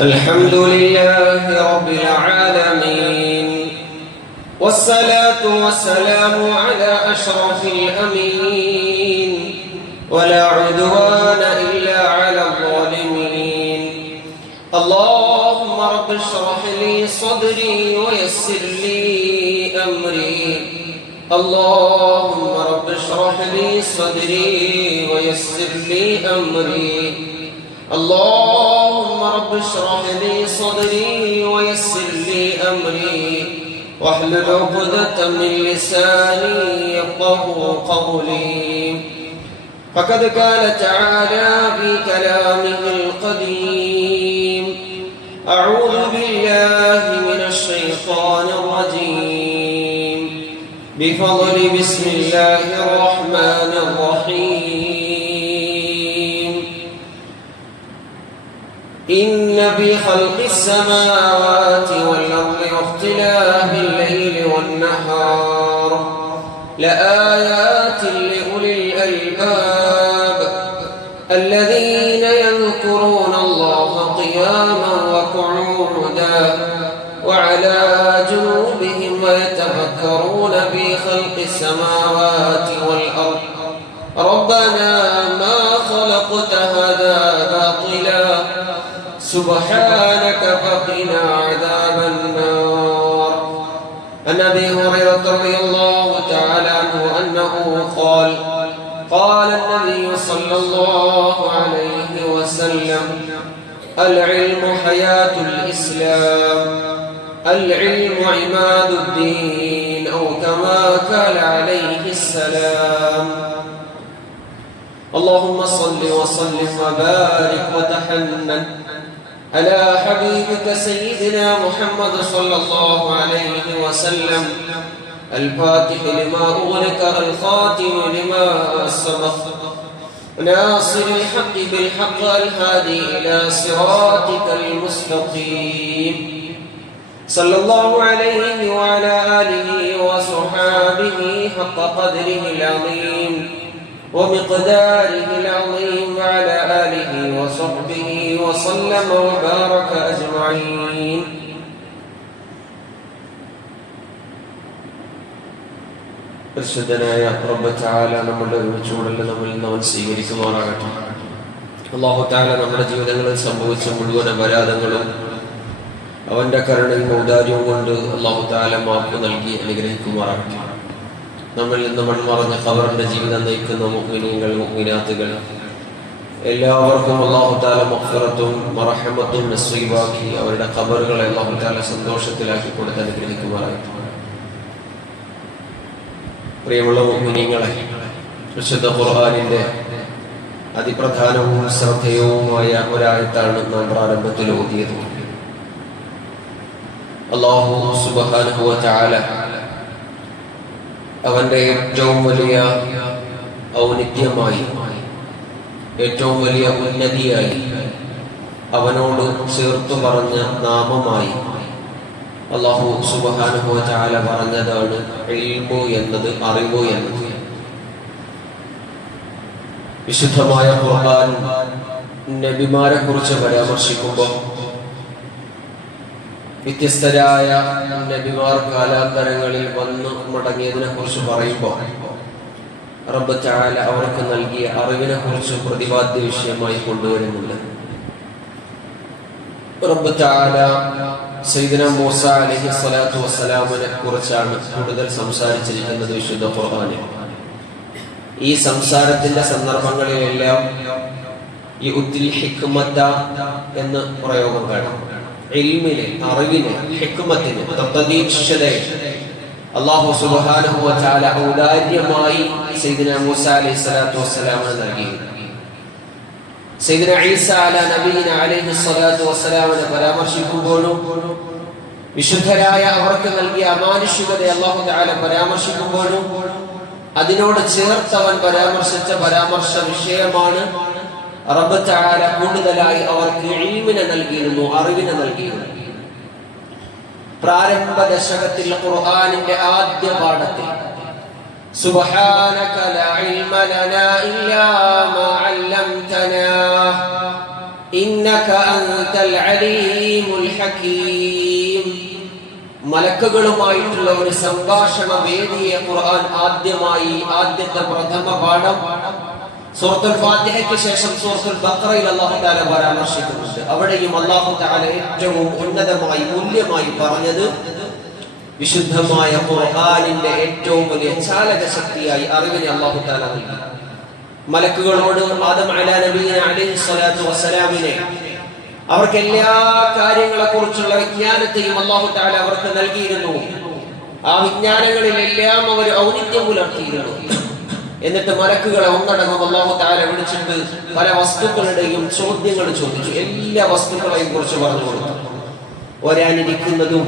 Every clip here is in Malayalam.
الحمد لله رب العالمين والصلاة والسلام على أشرف الأمين ولا عدوان إلا على الظالمين اللهم رب اشرح لي صدري ويسر لي أمري اللهم رب اشرح لي صدري ويسر لي أمري اللهم رب اشرح لي صدري ويسر لي أمري واحلل عقدة من لساني يفقهوا قولي فقد قال تعالى في كلامه القديم أعوذ بالله من الشيطان الرجيم بفضل بسم الله الرحمن الرحيم إن في خلق السماوات والأرض واختلاف الليل والنهار لآيات لأولي الألباب الذين يذكرون الله قياما وقعودا وعلى جنوبهم ويتفكرون في خلق السماوات والأرض ربنا ما خلقت هذا باطلا سبحانك فقنا عذاب النار. عن أبي هريرة رضي الله تعالى عنه أنه قال النبي صلى الله عليه وسلم العلم حياة الإسلام العلم عماد الدين أو كما قال عليه السلام. اللهم صل وسلم وبارك وتحنن على حبيبك سيدنا محمد صلى الله عليه وسلم الفاتح لما أغلق الخاتم لما سبق ناصر الحق بالحق الهادي إلى صراطك المستقيم صلى الله عليه وعلى آله وصحابه حق قدره العظيم ومقداره العظيم وعلى آله وصحبه وسلم وبارك أجمعين. പരിശുദ്ധനായ റബ്ബ് തആല നമ്മുടെ ഒരുമിച്ചുകൂടൽ നമ്മിൽ നിന്ന് സ്വീകരിക്കുമാറാകട്ടെ. അല്ലാഹു തആല നമ്മുടെ ജീവിതങ്ങളിൽ സംഭവിച്ച മുഴുവൻ അപരാധങ്ങളും അവന്റെ കരുണയും ഔദാര്യവും കൊണ്ട് അല്ലാഹു തആല മാപ്പ് നൽകി അനുഗ്രഹിക്കുമാറാകട്ടെ. നമ്മിൽ നിന്ന് മൺമറഞ്ഞ ഖബറിന്റെ ജീവിതം നയിക്കുന്ന മുഅ്മിനീങ്ങൾ മുഅ്മിനാത്തുകൾ എല്ലാവർക്കും അല്ലാഹു തആല മഗ്ഫിറത്തും മർഹമത്തും നസീബാക്കി അവരുടെ ഖബറുകളെ അല്ലാഹു തആല സന്തോഷത്തിലാക്കി കൊടുത്ത് അനുഗ്രഹിക്കുമാറാകട്ടെ. പ്രിയമുള്ള മുഅ്മിനീങ്ങളെ, വിശുദ്ധ ഖുർആനിന്റെ അതിപ്രധാനവും ശ്രദ്ധേയവുമായ ഒരായത്താണ് നാം പ്രാരംഭത്തിൽ ഓതിയത്. അല്ലാഹു സുബ്ഹാനഹു വ തആല അവന്റെ ഏറ്റവും വലിയ ഔന്നിത്യമായി ഏറ്റവും വലിയ ഉന്നതിയായി അവനോട് ചേർത്തു പറഞ്ഞ നാമമായി അല്ലാഹു സുബ്ഹാനഹു വ തആല പറഞ്ഞതാണ് ഇൽമു എന്നത്, അറിവ് എന്നത്. വിശുദ്ധമായ ഖുർആൻ നബിമാരെ കുറിച്ച് പരാമർശിക്കുമ്പോൾ വ്യത്യസ്തരായ നബിമാർ കാലാന്തരങ്ങളിൽ വന്നു മടങ്ങിയതിനെ കുറിച്ച് പറയുമ്പോൾ റബ്ബ് തആല അവർക്ക് നൽകിയ അറിവിനെ കുറിച്ച് പ്രതിപാദ്യ വിഷയമായി കൊണ്ടുവരുന്നുണ്ട്. റബ്ബ് തആല സയ്യിദന മൂസ അലൈഹി സ്വലാത്തു വസ്സലാമിനെ കുറിച്ചാണ് കൂടുതൽ സംസാരിച്ചിരിക്കുന്നത് വിശുദ്ധ ഖുർആനിൽ. ഈ സംസാരത്തിന്റെ സന്ദർഭങ്ങളിലെല്ലാം ഈ ഉത്തിൽ ഹിക്മത എന്ന പ്രയോഗം കാണാം. ഇൽമിനെ, അറിവിനെ, ഹിക്മത്തിനെ, തദ്ദീക്ഷതയെ അല്ലാഹു സുബ്ഹാനഹു വ തആല ഔദാര്യമായി സയ്യിദന മൂസ അലൈഹി സ്വലാത്തു വസ്സലാമിന് നൽകി. സയ്യിദന ഈസ അലാ നബിയിന അലൈഹി സ്വലാത്തു വസ്സലാമിനെ പരാമർശിക്കുമ്പോഴും വിശുദ്ധരായ അവർക്ക് നൽകിയ അമാനുഷികതയെ അല്ലാഹു തആല പരാമർശിക്കുമ്പോഴും അതിനോട് ചേർത്തവൻ പരാമർശിച്ച പരാമർശ വിഷയമാണ് റബ്ബ് തആല കൂടുതലായി അവർക്ക് ഇൽമിനെ നൽകിയിരുന്നു, അറിവിനെ നൽകിയിരുന്നു. പ്രാരംഭ ദശകത്തിൽ ഖുർആനിന്റെ ആദ്യ പാഠത്തിൽ സുബ്ഹാനക ലാ ഇൽമ ലനാ ഇല്ലാ മാ അല്ലംതനാ ഇന്നക അൻതൽ അലീമുൽ ഹകീം. മലക്കുകളുമായിട്ടുള്ള ഒരു സംഭാഷണ വേദിയെ ഖുർആൻ ആദ്യത്തെ പ്രഥമ പാഠം സൂറത്തുൽ ഫാത്തിഹയ്ക്ക് ശേഷം സൂറത്തുൽ ബഖറയിൽ അല്ലാഹു തആല പരാമർശിക്കുന്നുണ്ട്. അവിടെയും അല്ലാഹു തആല ഏറ്റവും ഉന്നതമായി മൂല്യമായി പറഞ്ഞത് വിശുദ്ധമായ ഖുർആനിന്റെ ഏറ്റവും വലിയ ചാലക ശക്തിയായി അറിവിനെ അല്ലാഹു തആല നൽകി. മലക്കുകളോട് ആദം അലൈഹിസ്സലാത്തു വസ്സലാമിനെ അവർക്ക് എല്ലാ കാര്യങ്ങളെ കുറിച്ചുള്ള വിജ്ഞാനത്തെയും അല്ലാഹു തആല അവർക്ക് നൽകിയിരുന്നു. ആ വിജ്ഞാനങ്ങളിലെല്ലാം അവർ ഔന്നിത്യം പുലർത്തിയിരുന്നു. എന്നിട്ട് മലക്കുകളെ ഒന്നടങ്കം അല്ലാഹു തആല വിളിച്ചിട്ട് പല വസ്തുക്കളുടെയും ചോദ്യങ്ങൾ ചോദിച്ചു. എല്ലാ വസ്തുക്കളെയും കുറിച്ച് പറഞ്ഞു കൊടുത്തു. ഒരാനിരിക്കുന്നതും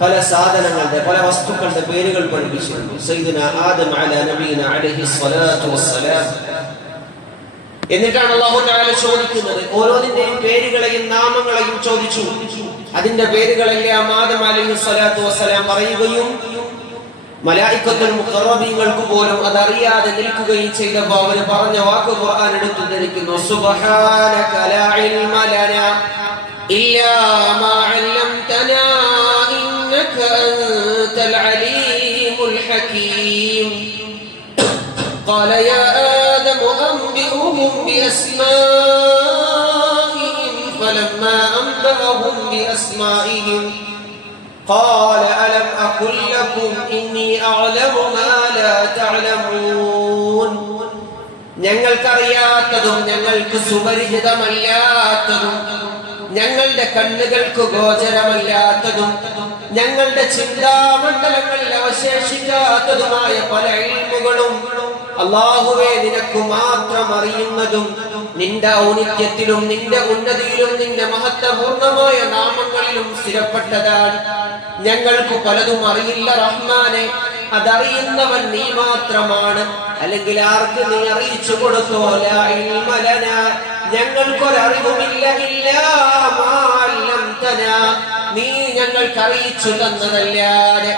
പല സാധനങ്ങളുടെ പല വസ്തുക്കളുടെ പേരുകൾ പഠിപ്പിച്ചിരുന്നു. സയ്യിദുനാ ആദം അലൈഹിസ്സലാത്തു വസ്സലാം. എന്നിട്ടാണ് അല്ലാഹു തആല ചോദിക്കുന്നത്, ഓരോന്നിന്റെയും പേരുകളെയും നാമങ്ങളെയും ചോദിച്ചു. അതിന്റെ പേരുകളെല്ലാം ആദം അലൈഹിസ്സലാത്തു വസ്സലാം പറയുകയും മലായികത്തുൽ മുഖറബീങ്ങൾക്ക് പോലും അതറിയാതെ നിൽക്കുകയും ചെയ്തപ്പോൾ അവർ പറഞ്ഞ വാക്ക് ഖുർആൻ എടുത്തു ധരിക്കുന്നു. സുബ്ഹാനക ലാ ഇൽമ ലനാ ഇല്ലാ മാ അല്ലംതനാ ഇന്നക അൻതൽ അലീമുൽ ഹകീം. ഖാല യാ ആദം അൻബിഉഹും ബിഅസ്മാഇഹിം ഫലമ്മാ അൻബഅഹും ബിഅസ്മാഇഹിം قال ألم أقل لكم إني أعلم ما لا تعلمون. ഞങ്ങൾക്കറിയാത്തതും ഞങ്ങൾക്ക് സുപരിചിതമല്ലാത്തതും ഞങ്ങളുടെ കണ്ണുകൾക്ക് ഗോചരമല്ലാത്തതും ഞങ്ങളുടെ ചിന്താമണ്ഡലങ്ങളിൽ അവശേഷിക്കാത്തതുമായ പല ഇൽമുകളും അല്ലാഹുവേ നിനക്ക് മാത്രം അറിയുന്നതും നിന്റെ ഔന്നിത്യത്തിലും നിന്റെ ഉന്നതിയിലും നിന്റെ മഹത്വപൂർണമായ നാമങ്ങളിലും സ്ഥിരപ്പെട്ടതാണ്. ഞങ്ങൾക്ക് പലതും അറിയില്ല റഹ്മാനെ, അതറിയുന്നവൻ നീ മാത്രമാണ്. അല്ലെങ്കിൽ ആർക്ക് നീ അറിയിച്ചു കൊടുത്തോ? ലാ ഇൽമ ലനാ, ഞങ്ങൾക്കൊരറിവുമില്ല ഇല്ലാ മാ അല്ലംതനാ, നീ ഞങ്ങൾക്ക് അറിയിച്ചു തന്നതല്ലാതെ.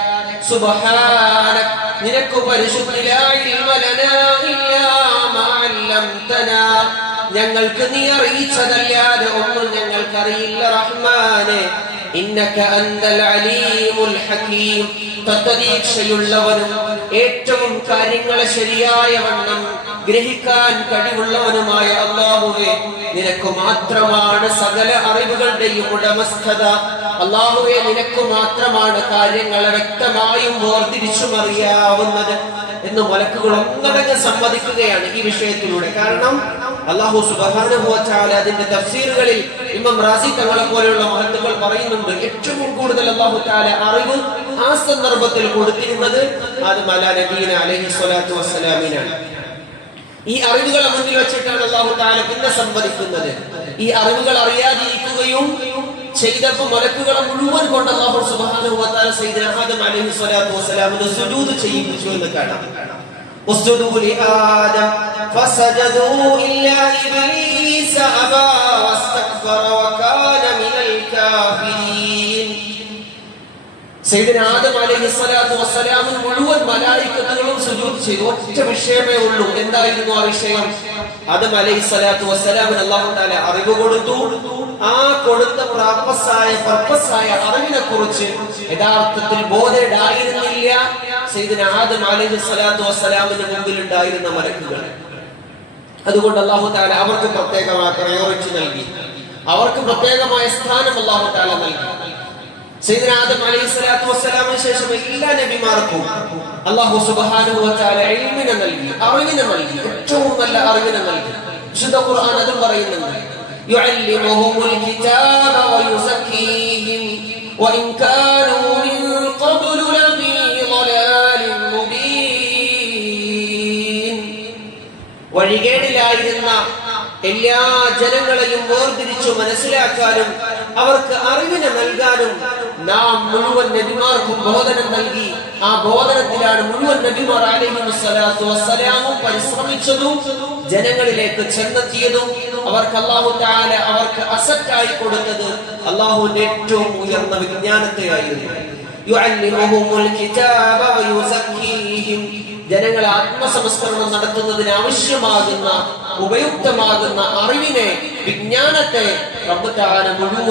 സുബ്ഹാനക, നിനക്ക് പരിശുദ്ധി. ലാ ഇൽമ ലനാ ഇല്ലാ മാ അല്ലംതനാ, ഞങ്ങൾക്ക് നീ അറിയിച്ചതല്ലാതെ ഒന്നും ഞങ്ങൾക്കറിയില്ല റഹ്മാനെ. ഇന്നക അൻതൽ അലീമുൽ ഹകീം, തത്വദീക്ഷയുള്ളവനും ഏറ്റവും കാര്യങ്ങളെ ശരിയായ വണ്ണം ഗ്രഹിക്കാൻ കഴിവുള്ളവനുമായ അല്ലാഹുവേ, നിനക്ക് മാത്രമാണ് സകല അറിവുകളുടെയും ഉടമസ്ഥത. അല്ലാഹുവേ, നിനക്ക് മാത്രമാണ് കാര്യങ്ങളെ വ്യക്തമായും വേർതിരിച്ചും അറിയാവുന്നത് എന്ന് മലക്കുകൾ ഒന്നടങ്കം സമ്മതിക്കുകയാണ് ഈ വിഷയത്തിലൂടെ. കാരണം അല്ലാഹു സുബ്ഹാനഹു വ തആല അതിന്റെ തഫ്സീറുകളിൽ ഇമാം റാസി തങ്ങളെ പോലെയുള്ള മഹത്തുക്കൾ പറയുന്നുണ്ട്, ഏറ്റവും കൂടുതൽ അല്ലാഹു തആല അറിവ് ആ സന്ദർഭത്തിൽ കൊടുത്തിരുന്നത് ആദം അലൈഹിസ്സലാത്തു വസ്സലാമിനാണ്. ഈ അറിവുകളെ മുന്നിൽ വെച്ചിട്ടാണ് അല്ലാഹു തആല പിന്നെ സംവദിക്കുന്നത്. ഈ അറിവുകൾ അറിയാതിരിക്കുകയും ചെയ്തപ്പോൾ മലക്കുകളെ മുഴുവൻ കൊണ്ട് അല്ലാഹു സുബ്ഹാനഹു വ തആല സയ്യിദുനാ ആദം അലൈഹിസ്സലാത്തു വസ്സലാമിനെ സുജൂദ് ചെയ്യിപ്പിച്ചു എന്ന് കാണാം. ഉസ്ജുദൂ ലി ആദം ഫസജദൂ ഇല്ലാ ഇബ്ലീസ അബാ വസ്തക്ബറ വകാന മിനൽ കാഫിരീൻ. സയ്യിദുനാ ആദം അലൈഹിസ്സലാത്തു വസ്സലാമിന് മുഴുവൻ മലായികത്തുകളും സുജൂദ് ചെയ്തു. ഒറ്റ വിഷയമേ ഉള്ളൂ. എന്തായിരുന്നു ആ വിഷയം? ആദം അലൈഹിസ്സലാത്തു വസ്സലാമിന് അല്ലാഹു തആല അറിവ് കൊടുത്തു. ആ കൊടുത്ത പർപ്പസായ അറിവിനെ കുറിച്ച് യഥാർത്ഥത്തിൽ ബോധേടായിരുന്നില്ല സയ്യിദുനാ ആദം അലൈഹിസ്സലാത്തു വസ്സലാമിന് മുമ്പിൽ ഉണ്ടായിരുന്ന മലക്കുകൾ. അതുകൊണ്ട് അല്ലാഹു തആല അവർക്ക് പ്രത്യേകമായ പ്രയോറിറ്റി നൽകി, അവർക്ക് പ്രത്യേകമായ സ്ഥാനം അല്ലാഹു തആല നൽകി. സയ്യിദുനാ ആദം അലൈഹിസ്സലാത്തു വസ്സലാമിന് ശേഷം എല്ലാ നബിമാർക്കും അല്ലാഹു സുബ്ഹാനഹു വ തആല ഇൽമിനെ നൽകി, അറിവിനെ നൽകി, ഏറ്റവും നല്ല അറിവിനെ നൽകി. വിശുദ്ധ ഖുർആൻ അതും പറയുന്നുണ്ട്, യുഅല്ലിമുഹുൽ കിതാബ വയുസക്കീഹിം വഇൻ കാനൂ മിൻ ഖബ്ലു ലഫീ ളലാലിൻ മുബീൻ. വഴികേടിലായിരുന്ന എല്ലാ ജനങ്ങളെയും വേർതിരിച്ചു മനസ്സിലാക്കാനും അവർക്ക് അറിവിനെ നൽകാനും നാം മുഴുവൻ നബിമാർക്കും ബോധനം നൽകി. ആ ബോധനത്തിലാണ് മുഴുവൻ നബിമാർ അലൈഹിസ്സലാത്തു വസ്സലാമും പരിശ്രമിച്ചതും ജനങ്ങളിലേക്ക് ചെന്നെത്തിയതും. അവർക്ക് അല്ലാഹു തആല അവർക്ക് അസറ്റായി കൊടുത്തത് അല്ലാഹുവിന്റെ ഏറ്റവും ഉയർന്ന വിജ്ഞാനത്തെയായിരുന്നു. യുഅല്ലിമുഹുൽ കിതാബ വയുസക്കീഹിം, ജനങ്ങളെ ആത്മസംസ്കരണം നടത്തുന്നതിന് ആവശ്യമാകുന്ന ഉപയുക്തമാകുന്ന അറിവിനെ, വിജ്ഞാനത്തെ റബ്ബ് തആല മുഴുവൻ